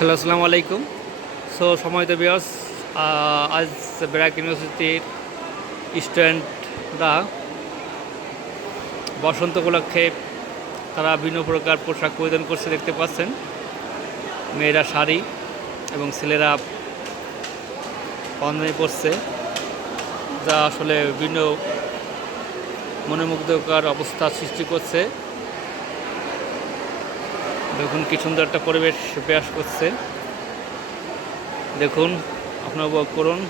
Hello, আসসালামু আলাইকুম। সম্মানিত ভিউয়ার্স, আজ ব্র্যাক ইউনিভার্সিটির স্টুডেন্টরা বসন্ত উপলক্ষে তারা বিভিন্ন প্রকার পোশাক পরিধান করছে দেখতে পাচ্ছেন। মেয়েরা শাড়ি এবং ছেলেরা পাঞ্জাবি পরছে, যা আসলে বিভিন্ন মনোমুগ্ধকর অবস্থা সৃষ্টি করছে। দেখুন কি সুন্দর একটা পরিবেশ বিরাজ করছে। দেখুন, আপনারা উপভোগ করুন।